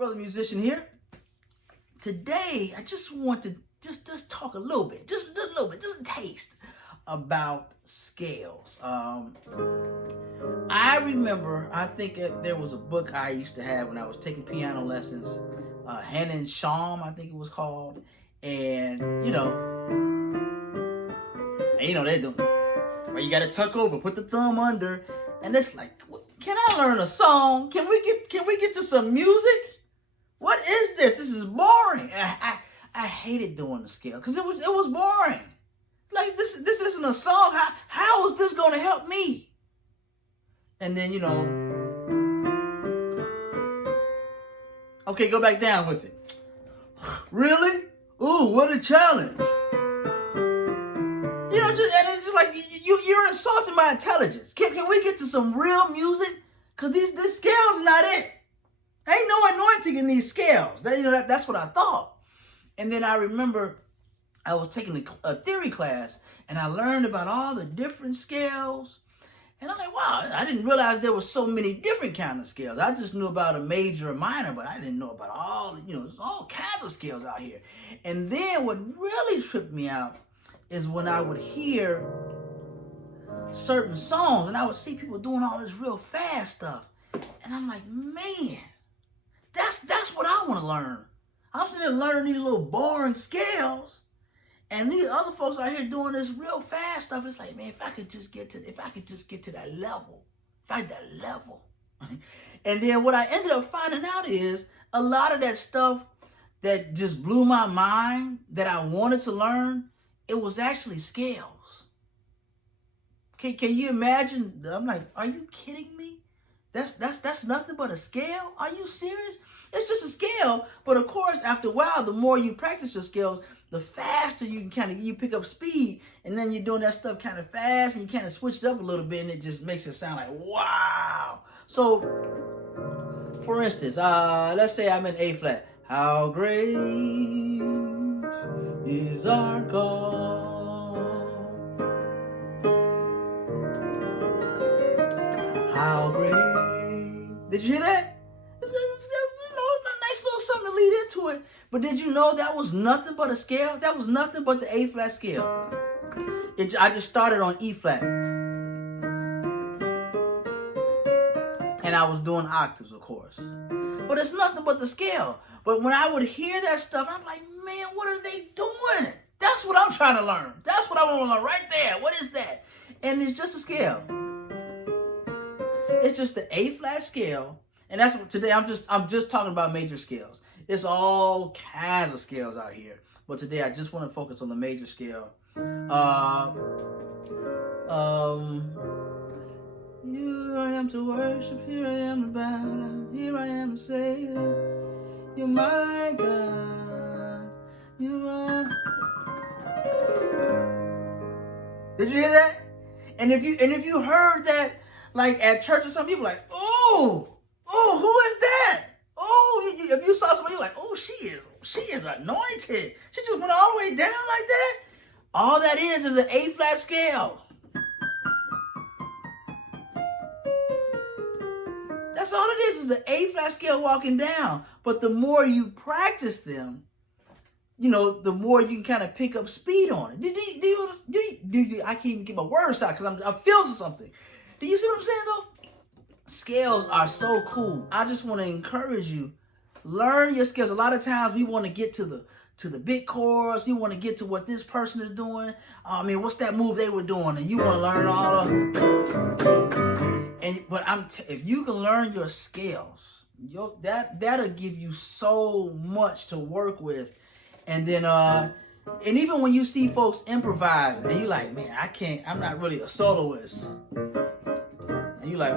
Brother Musician here. Today, I just want to just talk a little bit, just a little bit, just a taste about scales. I remember, I think there was a book I used to have when I was taking piano lessons, Hanon Sham, I think it was called, and you know they do. Right, you got to tuck over, put the thumb under, and it's like, can I learn a song? Can we get to some music? What is this? This is boring. I hated doing the scale because it was boring. Like this isn't a song. How is this going to help me? And then okay, go back down with it. Really? Ooh, what a challenge. And it's just like you're insulting my intelligence. Can we get to some real music? Because this scale is not it. Ain't no anointing in these scales. That's what I thought. And then I remember I was taking a theory class, and I learned about all the different scales. And I'm like, wow, I didn't realize there were so many different kinds of scales. I just knew about a major and minor, but I didn't know about there's all kinds of scales out here. And then what really tripped me out is when I would hear certain songs, and I would see people doing all this real fast stuff. And I'm like, man, that's what I want to learn. I'm sitting there learning these little boring scales, and these other folks out here doing this real fast stuff. It's like, man, if I could just get to that level, And then what I ended up finding out is a lot of that stuff that just blew my mind that I wanted to learn, it was actually scales. Can you imagine? I'm like, are you kidding me? That's nothing but a scale? Are you serious? It's just a scale, but of course, after a while, the more you practice your scales, the faster you can you pick up speed, and then you're doing that stuff kind of fast, and you kind of switch it up a little bit, and it just makes it sound like wow. So, for instance, let's say I'm in A flat. How great is our God? How great. Did you hear that? It's a nice little something to lead into it. But did you know that was nothing but a scale? That was nothing but the A flat scale. I just started on E flat. And I was doing octaves, of course. But it's nothing but the scale. But when I would hear that stuff, I'm like, man, what are they doing? That's what I'm trying to learn. That's what I want to learn right there. What is that? And it's just a scale. It's just the A flat scale, and that's what today I'm just talking about major scales. It's all kinds of scales out here, but today I just want to focus on the major scale. Here I am to worship, here I am to bow down, here I am to say that you're my God, you are. Did you hear that? And if you heard that, like at church or something, people are like, oh, who is that? Oh, if you saw somebody, you're like, oh, she is anointed. She just went all the way down like that. All that is an A flat scale. That's all it is an A flat scale walking down. But the more you practice them, the more you can kind of pick up speed on it. I can't even get my words out because I'm feeling something. Do you see what I'm saying, though? Scales are so cool. I just want to encourage you. Learn your scales. A lot of times we want to get to the big chords. You want to get to what this person is doing. What's that move they were doing? And you want to learn all of. But if you can learn your scales, that'll give you so much to work with. And then and even when you see folks improvising, and you're like, man, I'm not really a soloist. And you're like,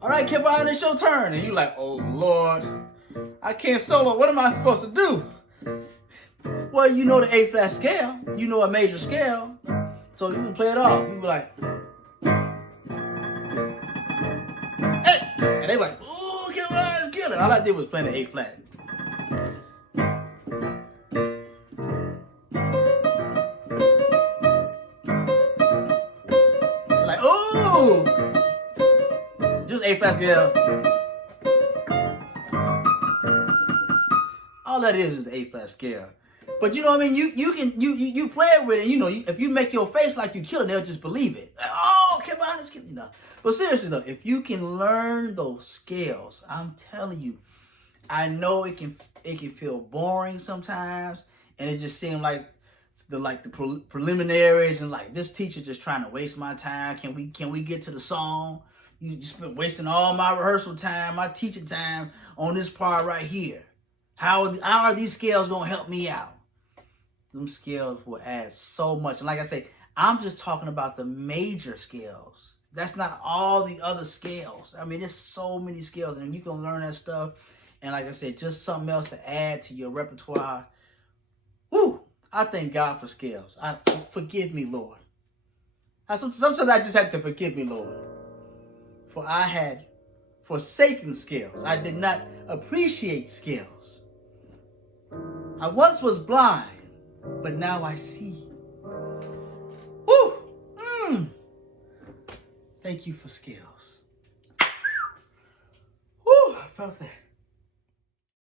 all right, Kevin, it's your turn. And you're like, oh, Lord, I can't solo. What am I supposed to do? Well, you know the A flat scale. You know a major scale. So you can play it off. You be like, hey. And they like, oh, Kevin, get it. All I did was play the A flat. Like, oh. Just A flat scale. All that is the A-flat scale. But you know what I mean? You play it with it. You know, if you make your face like you killing, they'll just believe it. Like, oh, come on, let's get, you know. But seriously though, if you can learn those scales, I'm telling you, I know it can feel boring sometimes, and it just seems like the preliminaries and like this teacher just trying to waste my time. Can we get to the song? You just been wasting all my rehearsal time, my teaching time on this part right here. How are these scales gonna help me out? Them scales will add so much. And like I say, I'm just talking about the major scales. That's not all the other scales. I mean, there's so many scales, and you can learn that stuff. And like I said, just something else to add to your repertoire. Woo! I thank God for scales. Forgive me, Lord. Sometimes I just have to forgive me, Lord. For I had forsaken scales. I did not appreciate scales. I once was blind, but now I see. Woo! Thank you for scales. Woo! I felt that.